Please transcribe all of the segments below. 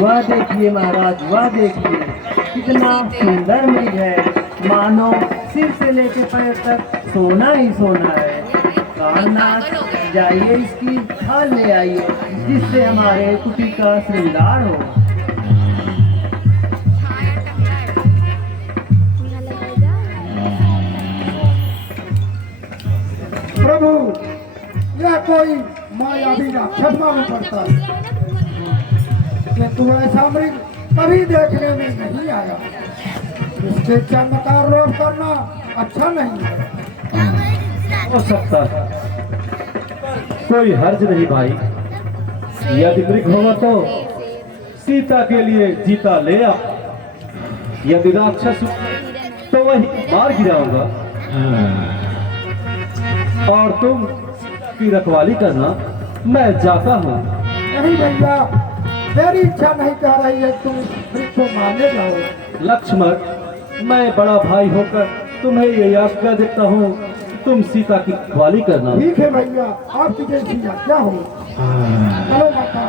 वह देखिए महाराज, वह देखिए कितना सुंदर मृग है, मानो सिर से लेके पैर तक सोना ही सोना है। कालनाथ, जाइए इसकी खाल ले आइए, जिससे हमारे कुटी का श्रृंगार हो। प्रभु, यह कोई मायावी राक्षस मालूम पड़ता है, किंतु ऐसा मृग कभी देखने में नहीं आया। इसके चर्म का रोग करना अच्छा नहीं है। हो सकता है, कोई हर्ज नहीं भाई। यदि मृग होगा तो सीता के लिए जीता ले आ, यदि राक्षस तो वही मार गिराऊंगा। और तुम की रखवाली करना, मैं जाता हूँ। नहीं भैया, मेरी इच्छा नहीं कह रही है तुम मृग को मारने जाओ। लक्ष्मण, मैं बड़ा भाई होकर तुम्हें ये आज्ञा देता हूँ, तुम सीता की रखवाली करना। ठीक है भैया, आपकी जैसी आज्ञा हो। चलो माता।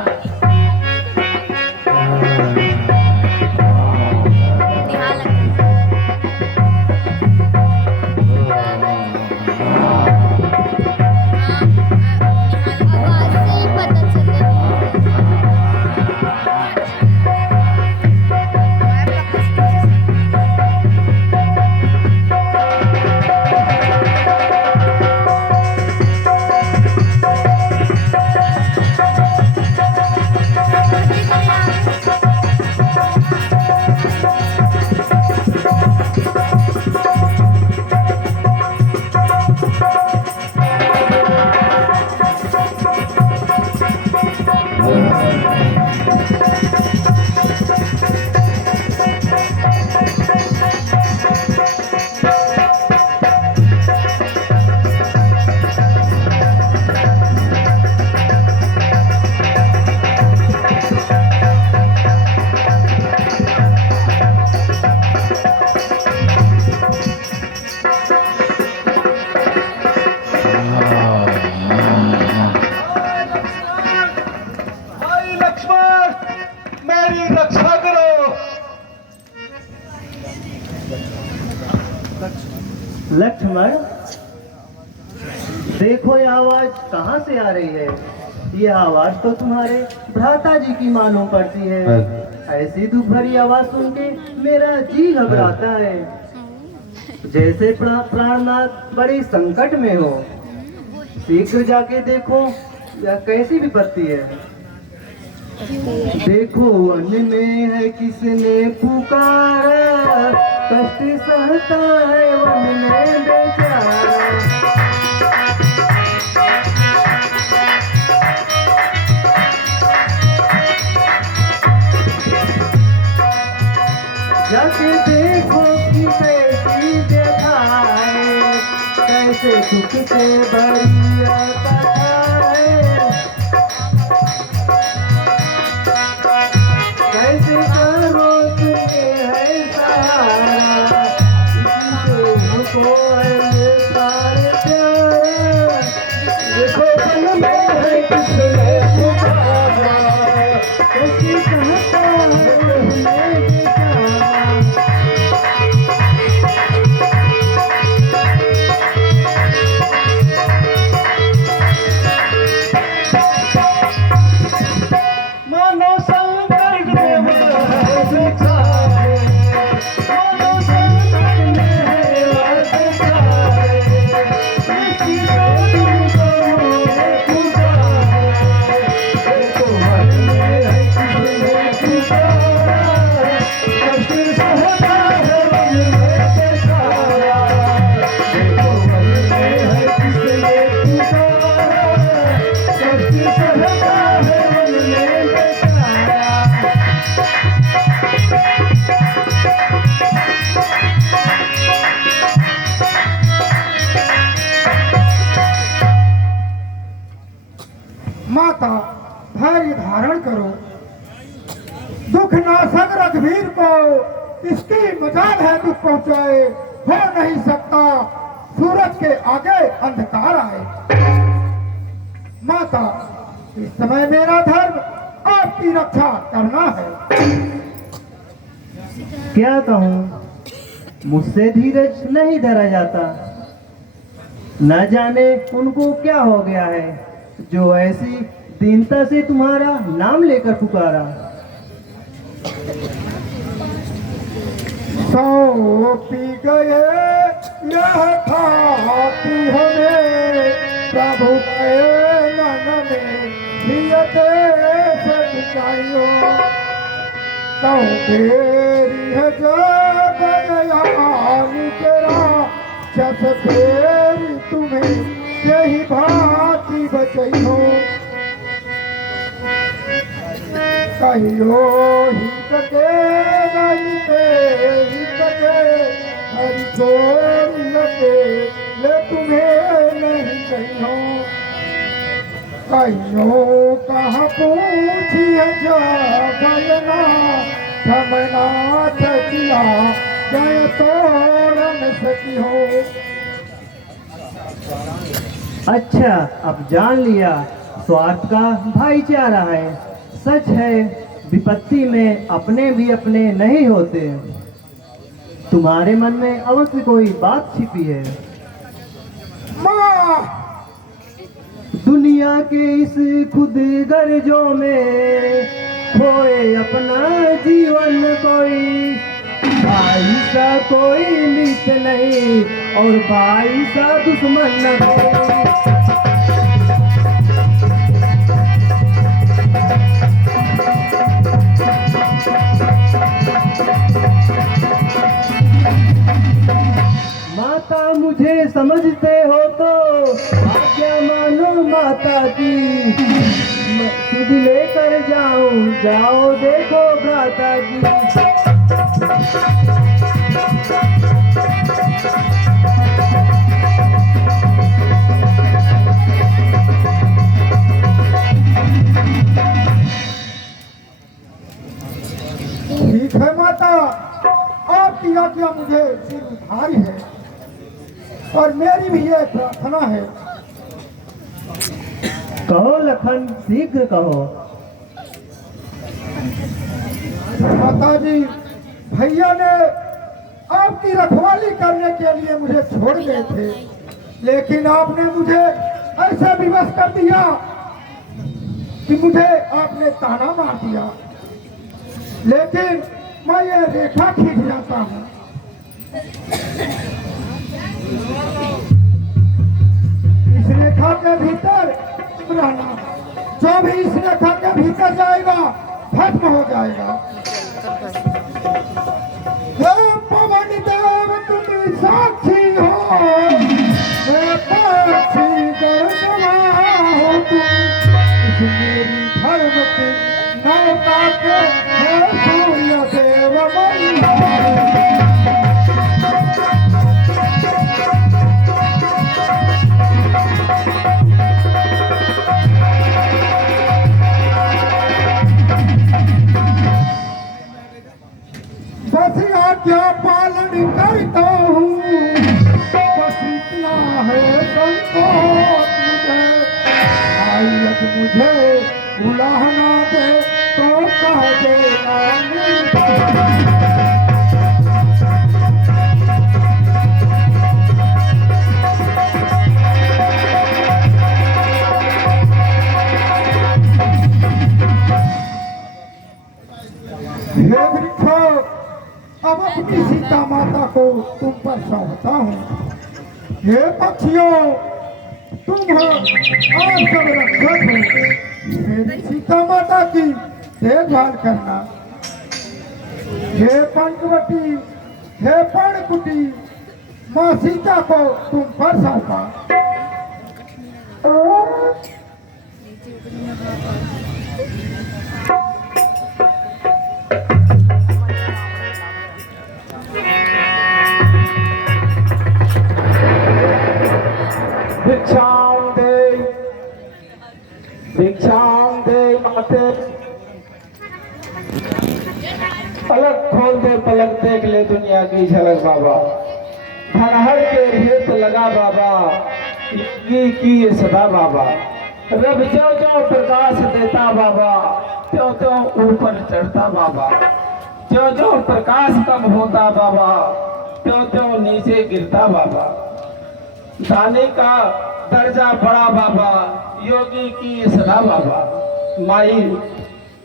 लक्ष्मण, देखो ये आवाज कहाँ से आ रही है। ये आवाज तो तुम्हारे भ्राता जी की मालूम पड़ती है। ऐसी दुख भरी आवाज सुन के मेरा जी घबराता है, जैसे प्राणनाथ बड़ी संकट में हो। शीघ्र जाके देखो यह कैसी विपत्ति है। देखो वन में है किसने पुकारा, कष्ट सहता है वन में बेचारा। जाके देखो कि कैसी देखा है, कैसे दुख से भरी कथा है। कैसे करो तुझे है सहारा, इसको है ये सारे प्यार। देखो मन में है किसने पुकारा, कैसे कहता है हमने बेचारा। मानो संकट में है बेचारे, मानो संकट में है बेचारे। किसी को तुम पुकारा, देखो मन में है किसने पुकारा, कष्ट सहता है मन में बेचारा। देखो मन में है किसने पुकारा, कष्ट सहता है मन में बेचारा। माता, धैर्य धारण करो। दुख नाशक रघुवीर को इसकी मजाल है दुख पहुंचाए। हो नहीं सकता सूरज के आगे अंधकार आए। माता, इस समय मेरा धर्म आपकी रक्षा करना है। क्या कहूँ, मुझसे धीरज नहीं धरा जाता। न जाने उनको क्या हो गया है जो ऐसी दीनता से तुम्हारा नाम लेकर पुकारा। सौ पी गए यह खाती हमें, प्रभु के मन में नियते सच्चाइयो। तो तेरी है जब बयानी तेरा, जस तेरी तुम्हें यही भांति बचैयो। कहियो ही सके नहीं तेरी सके, हरि छोड़ लगे ले तुम्हें नहीं कहियो। कहियो कहाँ पूछिए जा बलना, समना सचिया जय तोरण सची हो। अच्छा, अब जान लिया स्वार्थ का भाईचारा है। सच है, विपत्ति में अपने भी अपने नहीं होते। तुम्हारे मन में अवश्य कोई बात छिपी है। माँ दुनिया के इस खुद गर्जों में खोए अपना जीवन कोई, भाई सा कोई मित्र नहीं और भाई सा दुश्मन न कोई। माता मुझे समझते हो तो आज्ञा मानो माता की, सुध लेकर जाओ देखो भ्राता की। ठीक है माता, आपकी आज्ञा मुझे सिर उठारी है और मेरी भी ये प्रार्थना है। कहो लखन, शीघ्र कहो। माता जी, भैया ने आपकी रखवाली करने के लिए मुझे छोड़ गए थे, लेकिन आपने मुझे ऐसा विवश कर दिया कि मुझे आपने ताना मार दिया। लेकिन मैं ये रेखा खींच जाता हूँ। इस रेखा के भीतर रहना, जो भी इस रेखा के भीतर जाएगा भस्म हो जाएगा। हे पवन देव तुम साक्षी हो, मैं साक्षी गणना हो तुम, इस मेरी धर्म के नौका के हे सूर्य देव बस आज्ञा पालन करता हूँ, बस इतना है संकोच मुझे। आयत मुझे बुलाना दे तो कह देना। हे वृक्षो, अब अपनी सीता माता को तुम पर सौंपता हूँ। हे पक्षियों, तुम हो आप सब रक्षक हो, मेरी सीता माता की देखभाल करना। हे पंचवटी, हे पर्णकुटी, माँ सीता को तुम पर सौंपा। भिक्षाम दे माते। पलक खोल दे, पलक देख ले दुनिया की झलक बाबा। धनहर के भेद लगा बाबा, की ये सदा बाबा। रब जो जो प्रकाश देता बाबा, त्यों त्यों ऊपर चढ़ता बाबा। जो जो प्रकाश कम होता बाबा, त्यों त्यों नीचे गिरता बाबा। दानी का दर्जा बड़ा बाबा, योगी की सदा बाबा। माई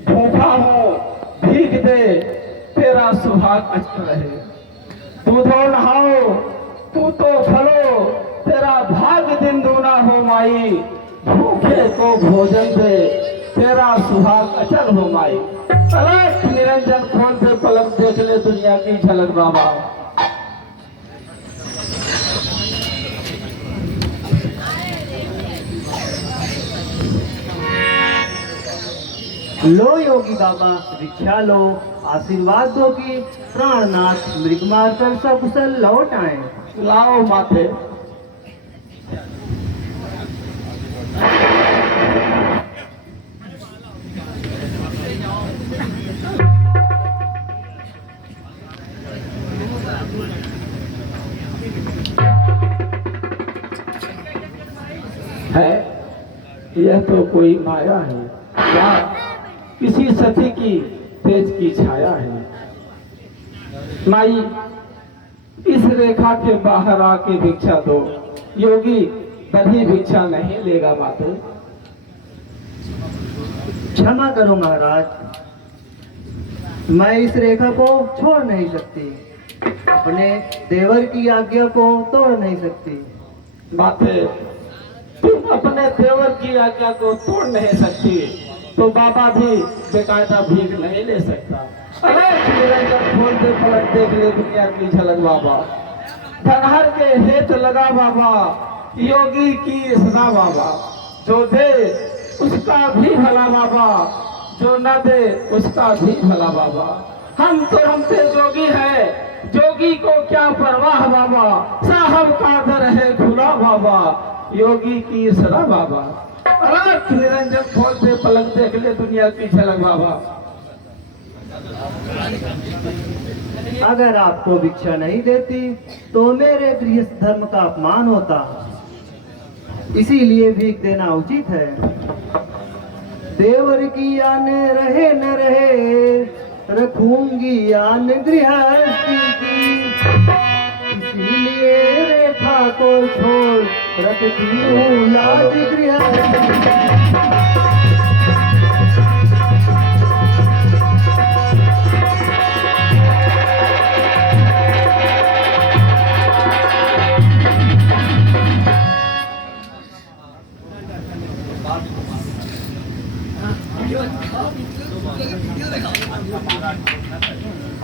भूखा हो भीख दे, तेरा सुहाग अचल रहे। दूधो नहाओ तू तो फलो, तेरा भाग दिन दूना हो माई। भूखे को भोजन दे, तेरा सुहाग अचल हो माई। पलक निरंजन खोल दे, पलक देख ले दुनिया की झलक बाबा। लो योगी बाबा भिक्षा लो, आशीर्वाद दो कि प्राणनाथ मृग मारकर सकुशल लौट आए। लाओ माथे। है यह तो कोई माया है या किसी सती की तेज की छाया है। माई इस रेखा के बाहर आके भिक्षा दो, योगी कभी भिक्षा नहीं लेगा माते। क्षमा करो महाराज, मैं इस रेखा को छोड़ नहीं सकती, अपने देवर की आज्ञा को तोड़ नहीं सकती। माते तुम अपने देवर की आज्ञा को तोड़ नहीं सकती, तो बाबा भी बेकायदा भीख नहीं ले सकता। अरे निरंजन खोल दे, पलट देख ले दुनिया की झलक बाबा। धनहर के हेत लगा बाबा, योगी की सदा बाबा। जो दे उसका भी भला बाबा, जो न दे उसका भी भला बाबा। हम तो जोगी है, जोगी को क्या परवाह बाबा। साहब का दर है खुला बाबा, योगी की सदा बाबा। अलग निरंजन खोल दे, पलक देख ले दुनिया की झलक बाबा। अगर आपको भिक्षा नहीं देती तो मेरे गृहस्थ धर्म का अपमान होता, इसीलिए भीख देना उचित है। देवर की आन रहे न रहे, रखूंगी आन गृहस्थी की। इसीलिए रेखा को छोड़ रखती हूँ लाज गृहस्थी।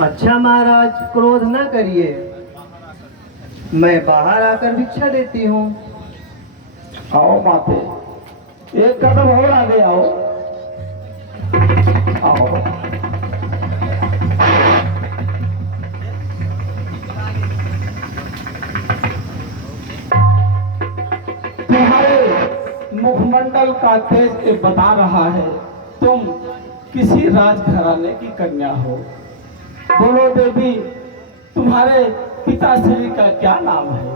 अच्छा महाराज, क्रोध न करिए, मैं बाहर आकर भिक्षा देती हूँ। आओ माते, एक कदम और आगे आओ। आओ। तुम्हारे मुखमंडल का तेज बता रहा है, तुम किसी राजघराने की कन्या हो। बोलो देवी, तुम्हारे पिताश्री का क्या नाम है?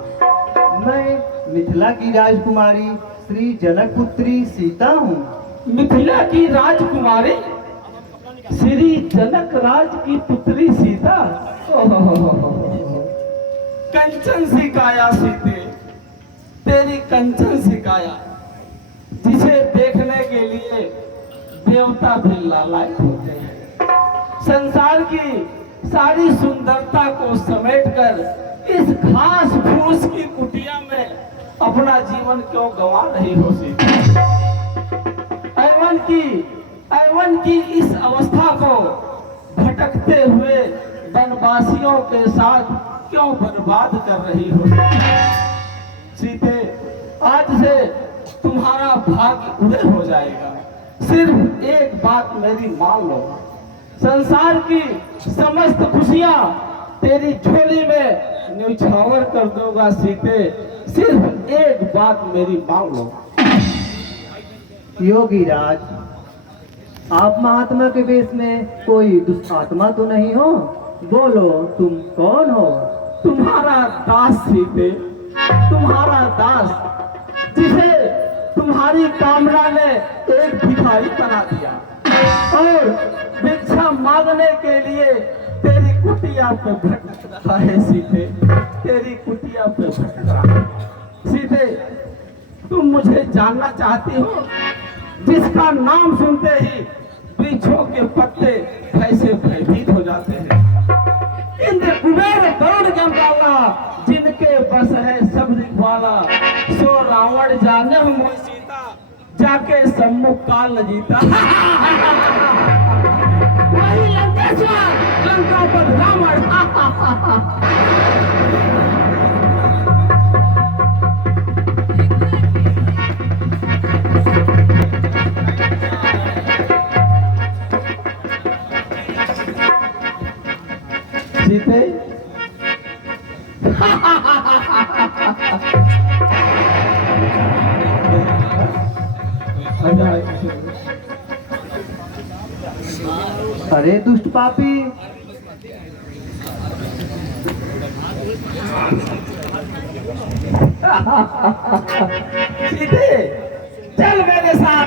मैं मिथिला की राजकुमारी श्री जनक पुत्री सीता हूँ। मिथिला की राजकुमारी श्री जनक राज की पुत्री सीता। कंचन सी काया सीते, तेरी कंचन सी काया, जिसे देखने के लिए देवता भी लालायित होते हैं। संसार की सारी सुंदरता को समेटकर इस घास फूस की कुटिया में अपना जीवन क्यों गंवा रही हो सीता? ऐवन की इस अवस्था को भटकते हुए वनवासियों के साथ क्यों बर्बाद कर रही हो सीते? आज से तुम्हारा भाग्य उदय हो जाएगा। सिर्फ एक बात मेरी मान लो, संसार की समस्त खुशियां तेरी झोली में न्यौछावर कर दूंगा सीते। सिर्फ एक बात मेरी मान लो। योगी राज, आप महात्मा के वेश में कोई दुष्टात्मा तो नहीं हो? बोलो, तुम कौन हो? तुम्हारा दास सीते, तुम्हारा दास, जिसे तुम तुम्हारी कामना ने एक भिखारी बना दिया और भिक्षा मांगने के लिए तेरी कुटिया पे भटक रहा है सीधे, तेरी कुटिया पे भटक रहा है सीधे। तुम मुझे जानना चाहती हो जिसका नाम सुनते ही वृक्षों के पत्ते कैसे भयभीत हो जाते हैं। इंद्र कुबेर वरुण जमवाला जिनके बस है सब दिखवाला, सो रावण जाने मोह सीता जाके सम्मुख काल न जीता। वही लंकेश्वर लंका पर रावण। सीते अरे दुष्ट पापी, सीते चल मेरे साथ।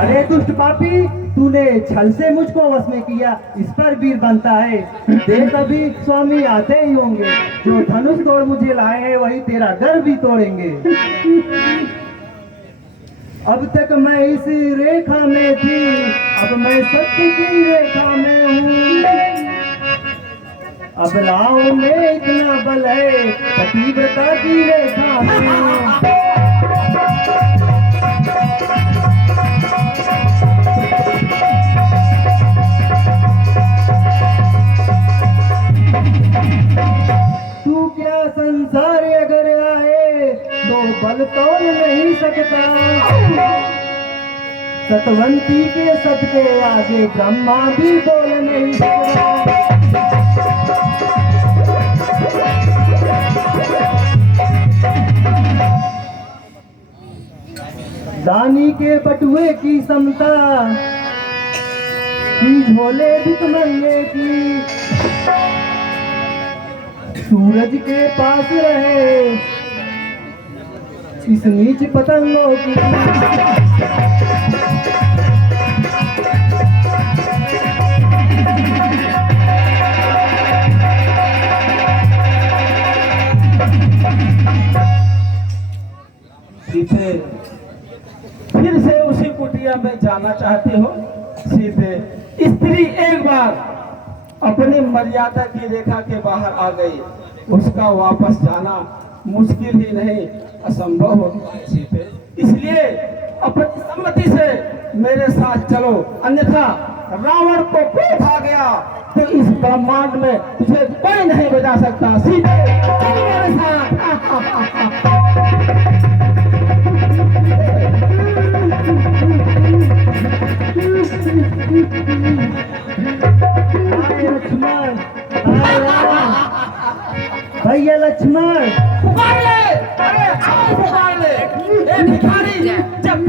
अरे दुष्ट पापी, तूने छल से मुझको वश में किया, इस पर वीर बनता है। देख अभी स्वामी आते ही होंगे, जो धनुष तोड़ मुझे लाए हैं वही तेरा घर भी तोड़ेंगे। अब तक मैं इस रेखा में थी, अब मैं सत्य की रेखा में हूँ। अब लाओ में इतना बल है, पतिव्रता की रेखा में हूँ। तू क्या संसार अगर आए तो बल तोड़ नहीं सकता। सतवंती के सत के आगे ब्रह्मा भी बोल नहीं सकता। दानी के बटुए की समता की झोले भिकमंगे की, सूरज के पास रहे इस नीच पतंगों की। सीते फिर से उसी कुटिया में जाना चाहते हो। सीते स्त्री एक बार अपनी मर्यादा की रेखा के बाहर आ गई, उसका वापस जाना मुश्किल ही नहीं असंभव होता है सीते। इसलिए अपनी सम्मति से मेरे साथ चलो, अन्यथा रावण को क्रोध आ गया तो इस ब्रह्मांड में तुझे कोई नहीं बचा सकता। सीते चल मेरे साथ। लक्ष्मण, भैया लक्ष्मण, पुकार ले, अरे आओ पुकार ले। ए भिखारी, जब